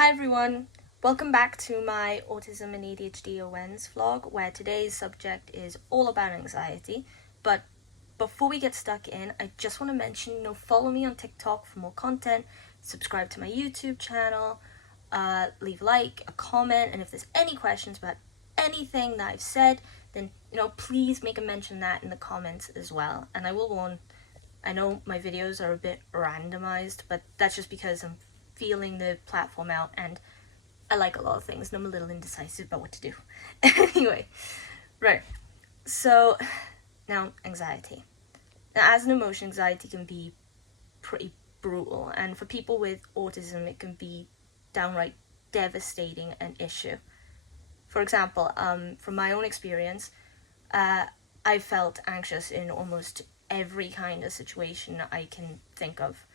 Hi everyone, welcome back to my Autism and ADHD Awareness vlog, where today's subject is all about anxiety. But before we get stuck in, I just want to mention, follow me on TikTok for more content, subscribe to my YouTube channel, leave a like, a comment, and if there's any questions about anything that I've said, then, please make a mention of that in the comments as well. And I will warn, I know my videos are a bit randomized, but that's just because I'm feeling the platform out and I like a lot of things and I'm a little indecisive about what to do. Anyway, right. So, now anxiety. Now, as an emotion, anxiety can be pretty brutal, and for people with autism, it can be downright devastating an issue. For example, from my own experience, I felt anxious in almost every kind of situation I can think of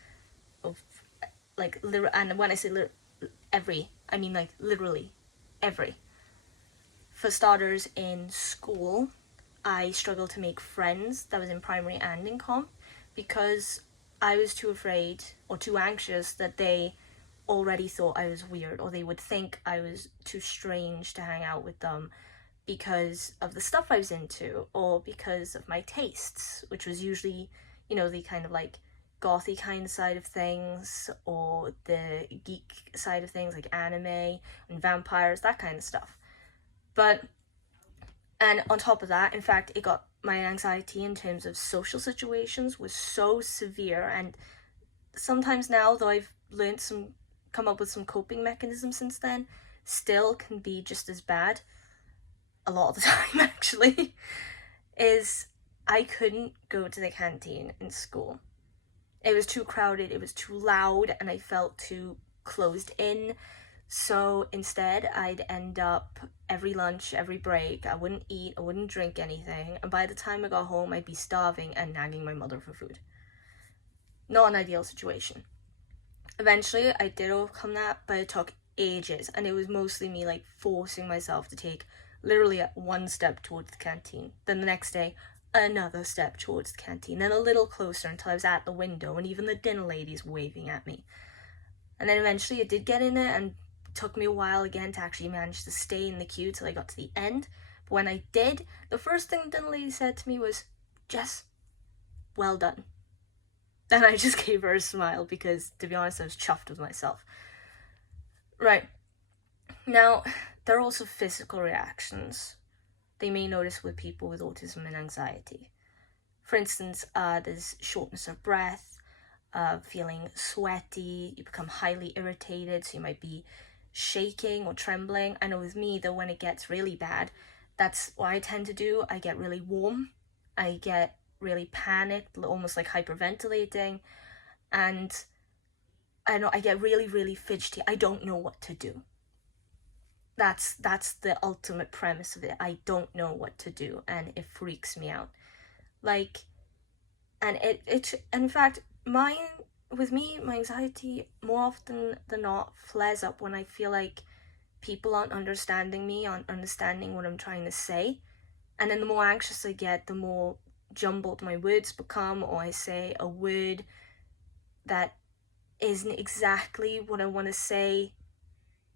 like, and when I say every, I mean like literally every. For starters, in school, I struggled to make friends. That was in primary and in comp, because I was too afraid or too anxious that they already thought I was weird, or they would think I was too strange to hang out with them because of the stuff I was into, or because of my tastes, which was usually, the kind of like gothy kind of side of things, or the geek side of things, like anime and vampires, that kind of stuff. And on top of that, in fact, it got my anxiety in terms of social situations was so severe, and sometimes now, though I've come up with some coping mechanisms since then, still can be just as bad, a lot of the time actually, is I couldn't go to the canteen in school. It was too crowded, it was too loud, and I felt too closed in. So instead, I'd end up every lunch, every break, I wouldn't eat, I wouldn't drink anything, and by the time I got home, I'd be starving and nagging my mother for food. Not an ideal situation. Eventually, I did overcome that, but it took ages, and it was mostly me like forcing myself to take literally one step towards the canteen. Then the next day, another step towards the canteen, then a little closer until I was at the window, and even the dinner ladies waving at me. And then eventually, it did get in there, and it took me a while again to actually manage to stay in the queue till I got to the end. But when I did, the first thing the dinner lady said to me was, "Jess, well done." And I just gave her a smile because, to be honest, I was chuffed with myself. Right. Now, there are also physical reactions they may notice with people with autism and anxiety. For instance, there's shortness of breath, feeling sweaty, you become highly irritated, so you might be shaking or trembling. I know with me, though, when it gets really bad, that's what I tend to do. I get really warm, I get really panicked, almost like hyperventilating, and I get really, really fidgety. I don't know what to do. That's the ultimate premise of it. I don't know what to do, and it freaks me out. Like, and in fact, with me, my anxiety more often than not flares up when I feel like people aren't understanding me, aren't understanding what I'm trying to say. And then the more anxious I get, the more jumbled my words become, or I say a word that isn't exactly what I want to say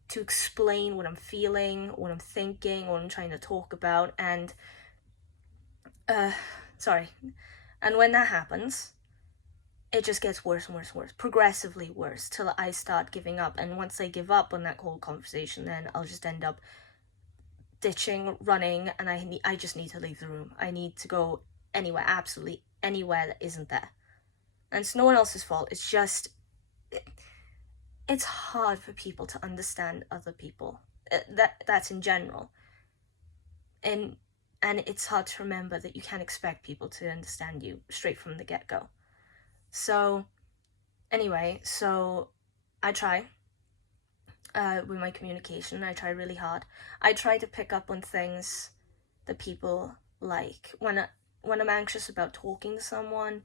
to explain what I'm feeling, what I'm thinking, what I'm trying to talk about, and sorry. And when that happens, it just gets worse and worse and worse, progressively worse, till I start giving up. And once I give up on that whole conversation, then I'll just end up ditching, running, and I just need to leave the room. I need to go anywhere, absolutely anywhere that isn't there. And it's no one else's fault. It's just, it's hard for people to understand other people. That's in general. And it's hard to remember that you can't expect people to understand you straight from the get-go. So anyway, I try with my communication. I try really hard. I try to pick up on things that people like. When I'm anxious about talking to someone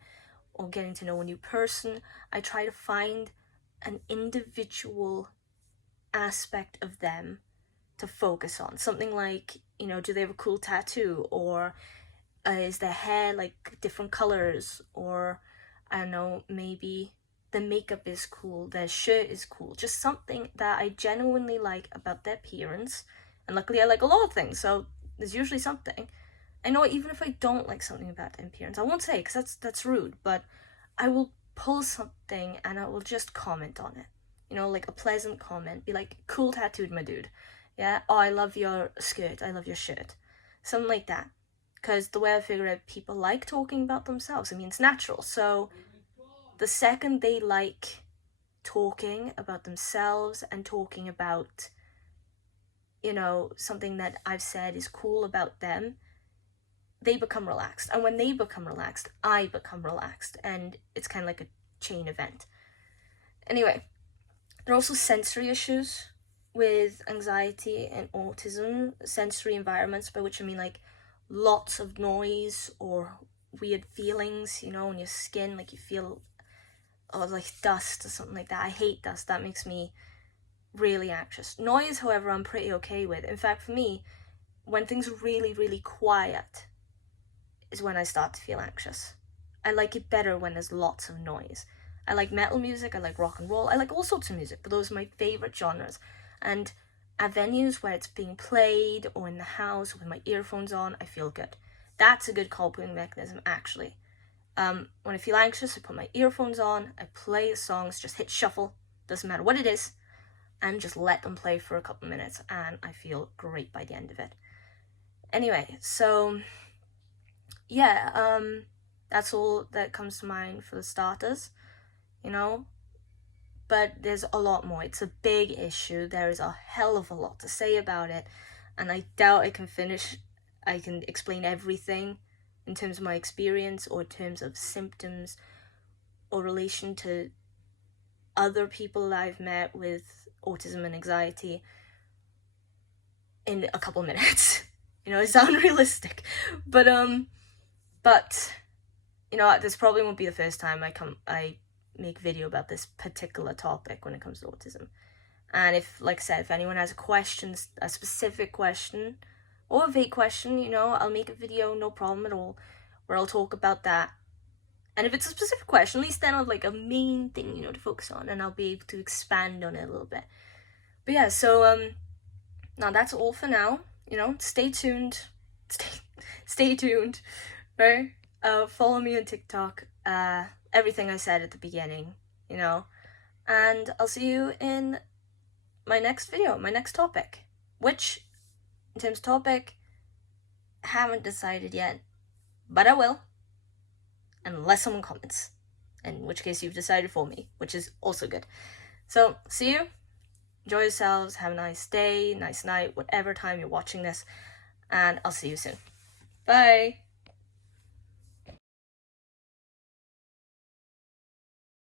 or getting to know a new person, I try to find an individual aspect of them to focus on. Something like, do they have a cool tattoo, or is their hair like different colors, or I don't know, maybe their makeup is cool, their shirt is cool, just something that I genuinely like about their appearance. And luckily I like a lot of things, so there's usually something. I know even if I don't like something about their appearance, I won't say it because that's rude, but I will pull something and I will just comment on it. You know, like a pleasant comment, be like, cool tattooed, my dude. Yeah, oh, I love your skirt, I love your shirt. Something like that. Because the way I figure out, people like talking about themselves. I mean, it's natural. So the second they like talking about themselves and talking about, you know, something that I've said is cool about them, they become relaxed. And when they become relaxed, I become relaxed. And it's kind of like a chain event. Anyway, there are also sensory issues with anxiety and autism. Sensory environments, by which I mean like lots of noise or weird feelings, you know, in your skin, like you feel, or like dust or something like that. I hate dust. That makes me really anxious. Noise, however, I'm pretty okay with. In fact, for me, when things are really, really quiet is when I start to feel anxious. I like it better when there's lots of noise. I like metal music, I like rock and roll, I like all sorts of music, but those are my favourite genres. And at venues where it's being played or in the house with my earphones on, I feel good. That's a good coping mechanism, actually. When I feel anxious, I put my earphones on, I play the songs, just hit shuffle, doesn't matter what it is, and just let them play for a couple minutes, and I feel great by the end of it. Anyway, so yeah, that's all that comes to mind for the starters, you know, but there's a lot more. It's a big issue. There is a hell of a lot to say about it, and I doubt I can explain everything in terms of my experience or in terms of symptoms or relation to other people that I've met with autism and anxiety in a couple minutes. You know, it's unrealistic, but you know, this probably won't be the first time I make video about this particular topic when it comes to autism. And if, like I said, if anyone has a question, a specific question or a vague question, you know, I'll make a video, no problem at all, where I'll talk about that. And if it's a specific question, at least then I'll have like a main thing, you know, to focus on, and I'll be able to expand on it a little bit. But yeah, so now that's all for now. You know, stay tuned. Stay tuned, right? Follow me on TikTok. Everything I said at the beginning, you know. And I'll see you in my next video, my next topic. Which, in terms of topic, haven't decided yet. But I will. Unless someone comments. In which case you've decided for me, which is also good. So, see you. Enjoy yourselves. Have a nice day, nice night, whatever time you're watching this. And I'll see you soon. Bye!